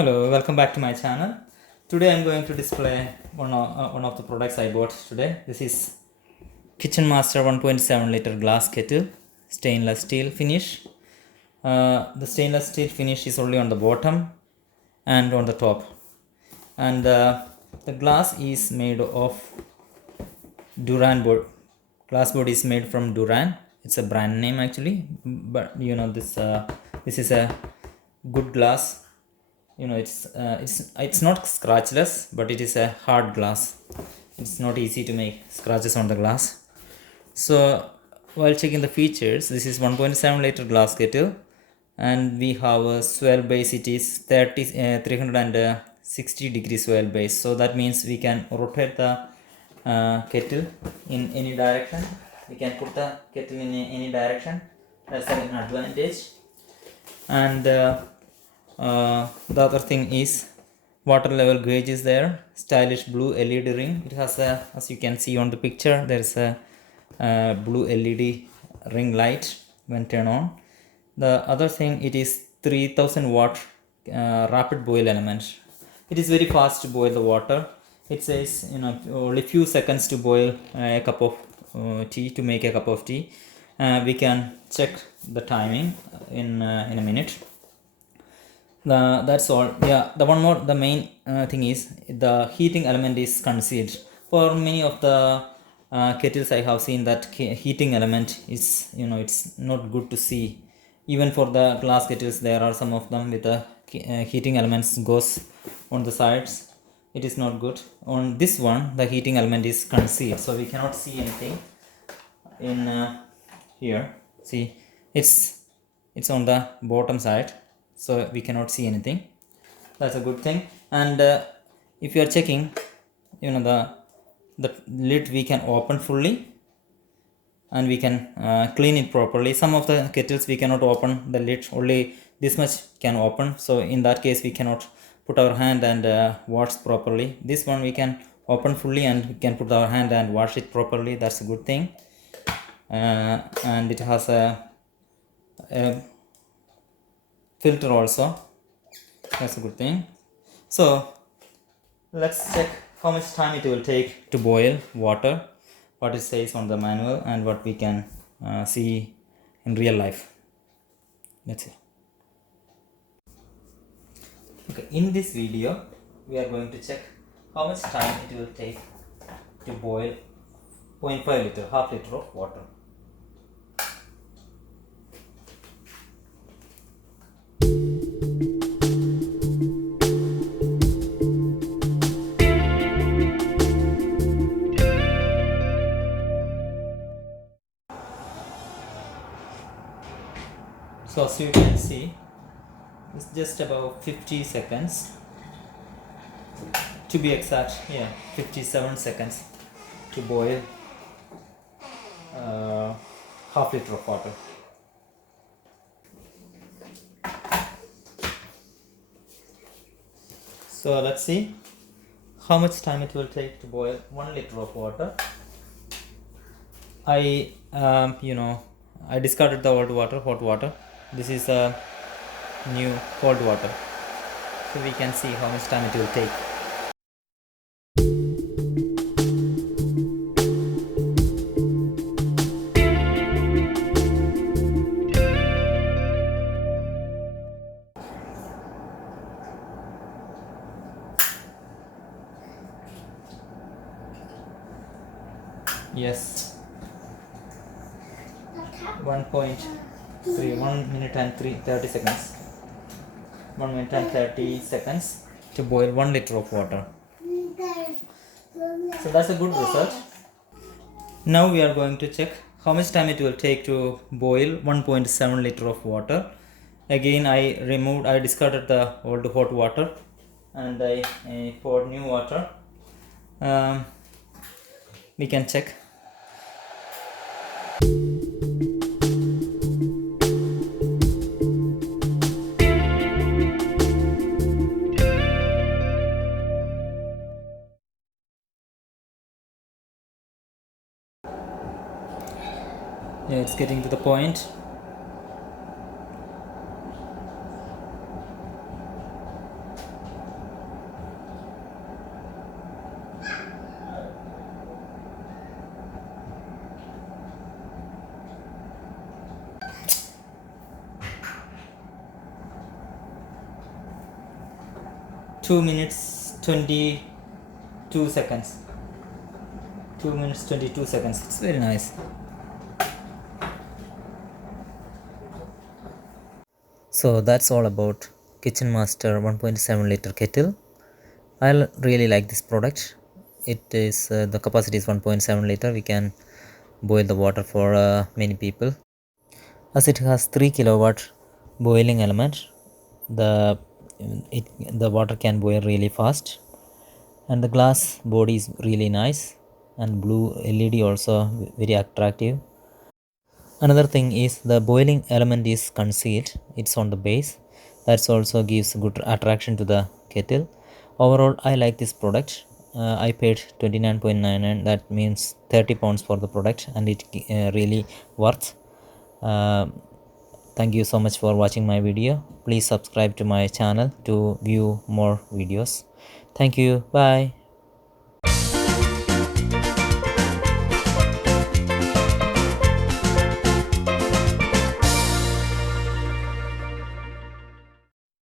Hello, welcome back to my channel. Today I'm going to display one of the products I bought today. This is Kitchen Master 1.7 liter glass kettle, stainless steel finish. The stainless steel finish is only on the bottom and on the top, and the glass is made of Duran board. Glass board is made from Duran. It's a brand name actually, but this is a good glass. It's not scratchless, but it is a hard glass. It's not easy to make scratches on the glass. So while checking the features, this is 1.7 liter glass kettle, and we have a swell base. It is 360 degree swell base, so that means we can rotate the kettle in any direction. We can put the kettle in any direction. That's an advantage. And the other thing is water level gauge is there. Stylish blue LED ring. It has a, as you can see on the picture, there's a blue LED ring light when turned on. The other thing, it is 3000 watt rapid boil element. It is very fast to boil the water. It says only few seconds to boil a cup of tea, to make a cup of tea. We can check the timing in a minute. That's all. Yeah, the main thing is the heating element is concealed. For many of the kettles I have seen, that heating element is, it's not good to see. Even for the glass kettles, there are some of them with the heating elements goes on the sides. It is not good. On this one, the heating element is concealed, so we cannot see anything in here. See, it's on the bottom side, so we cannot see anything. That's a good thing. And if you are checking, the lid we can open fully, and we can clean it properly. Some of the kettles we cannot open the lid, only this much can open, so in that case we cannot put our hand and wash properly. This one we can open fully and we can put our hand and wash it properly. That's a good thing. And it has a filter also. That's a good thing. So let's check how much time it will take to boil water, what it says on the manual, and what we can see in real life. Let's see. Okay, in this video we are going to check how much time it will take to boil 0.5 liter, half liter of water. So as you can see, it's just about 50 seconds, to be exact, 57 seconds to boil half liter of water. So let's see how much time it will take to boil 1 liter of water. I discarded the old water, hot water. This is a new cold water, so we can see how much time it will take. Yes, 1 minute and 30 seconds. 1 minute and 30 seconds to boil 1 liter of water. So that's a good result. Now we are going to check how much time it will take to boil 1.7 liter of water. Again, I discarded the old hot water and I poured new water. We can check. Yeah, it's getting to the point. 2 minutes 22 seconds. 2 minutes 22 seconds. It's very nice. So that's all about Kitchen Master 1.7 liter kettle. I really like this product. It is the capacity is 1.7 liter. We can boil the water for many people. As it has 3 kilowatt boiling element, the the water can boil really fast, and the glass body is really nice, and blue LED also very attractive. Another thing is the boiling element is concealed, it's on the base. That also gives good attraction to the kettle. Overall, I like this product. I paid 29.99, that means 30 pounds for the product, and it really worth. Uh, Thank you so much for watching my video. Please subscribe to my channel to view more videos. Thank you. Bye.